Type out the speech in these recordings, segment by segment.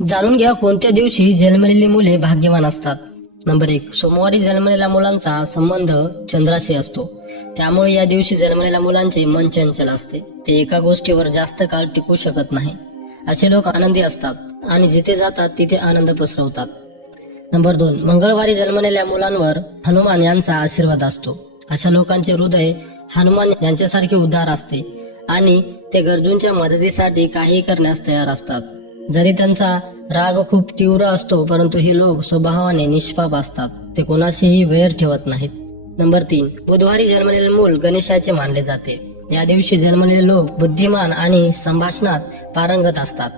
जाणून घ्या कोणत्या दिवशी जन्मलेली मुले भाग्यवान असतात. नंबर एक सोमवारी जन्मलेल्या मुलांचा संबंध चंद्राशी असतो. त्यामुळे या दिवशी जन्मलेल्या मुलांचे मन चंचल असते. ते एका गोष्टीवर जास्त काळ टिकू शकत नाही. असे लोक आनंदी असतात आणि जिथे जातात तिथे आनंद पसरवतात. नंबर दोन मंगळवारी जन्मलेल्या मुलांवर हनुमान यांचा आशीर्वाद असतो. अशा लोकांचे हृदय हनुमान यांच्यासारखे उदार असते आणि ते गरजूंच्या मदतीसाठी काही करण्यास तयार असतात. जरी त्यांचा राग खूप तीव्र असतो परंतु हे लोक स्वभावाने निष्पाप असतात. ते कोणाशीही वैर ठेवत नाहीत. नंबर तीन. बुधवारी जन्मलेले मूल गणेशाचे मानले जाते. या दिवशी जन्मलेले लोक बुद्धिमान आणि संभाषणात पारंगत असतात.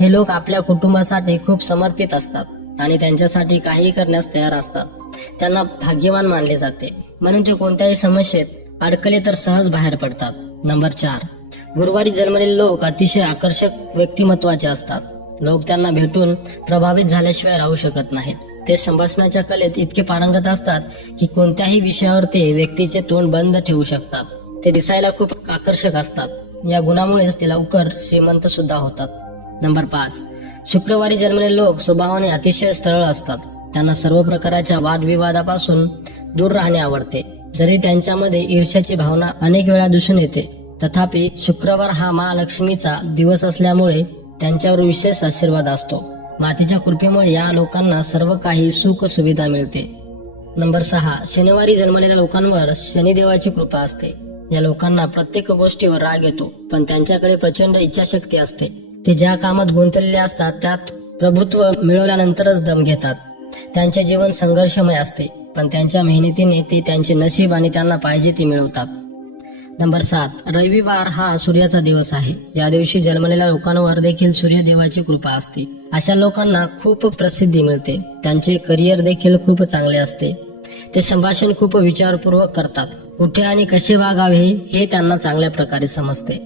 हे लोक आपल्या कुटुंबासाठी खूप समर्पित असतात आणि त्यांच्यासाठी काही करण्यास तयार असतात. त्यांना भाग्यवान मानले जाते. म्हणून ते कोणत्याही समस्येत अडकले तर सहज बाहेर पडतात. नंबर चार. गुरुवारी जन्मलेले लोक अतिशय आकर्षक व्यक्तिमत्वाचे असतात. लोक त्यांना भेटून प्रभावित झाल्याशिवाय राहू शकत नाहीत. ते संभाषणाच्या कलेत इतके पारंगत असतात की कोणत्याही विषयावर ते व्यक्तीचे तोंड बंद ठेवू शकतात. ते दिसायला खूप आकर्षक असतात. या गुणामुळेच ते लवकर श्रीमंत सुद्धा होतात. नंबर पाच. शुक्रवारी जन्मलेले लोक स्वभावाने अतिशय सरळ असतात. त्यांना सर्व प्रकारच्या वादविवादापासून दूर राहणे आवडते. जरी त्यांच्यामध्ये ईर्ष्याची भावना अनेक वेळा दिसून येते तथापि शुक्रवार हा महालक्ष्मीचा दिवस असल्यामुळे त्यांच्यावर विशेष आशीर्वाद असतो. मातीच्या कृपेमुळे या लोकांना सर्व काही सुख सुविधा मिळते. नंबर सहा शनिवारी जन्मलेल्या लोकांवर शनिदेवाची कृपा असते. या लोकांना प्रत्येक गोष्टीवर राग येतो पण त्यांच्याकडे प्रचंड इच्छाशक्ती असते. ते ज्या कामात गुंतलेले असतात त्यात प्रभुत्व मिळवल्यानंतरच दम घेतात. त्यांचे जीवन संघर्षमय असते पण त्यांच्या मेहनतीने ते त्यांचे नशीब आणि त्यांना पाहिजे ते मिळवतात. नंबर सात. रविवार हा सूर्याचा दिवस आहे. या दिवशी जन्मलेल्या लोकांवर देखील सूर्यदेवाची कृपा असते. अशा लोकांना खूप प्रसिद्धी मिळते. त्यांचे करिअर देखील खूप चांगले असते. ते संभाषण खूप विचारपूर्वक करतात. कुठे आणि कसे वागावे हे त्यांना चांगल्या प्रकारे समजते.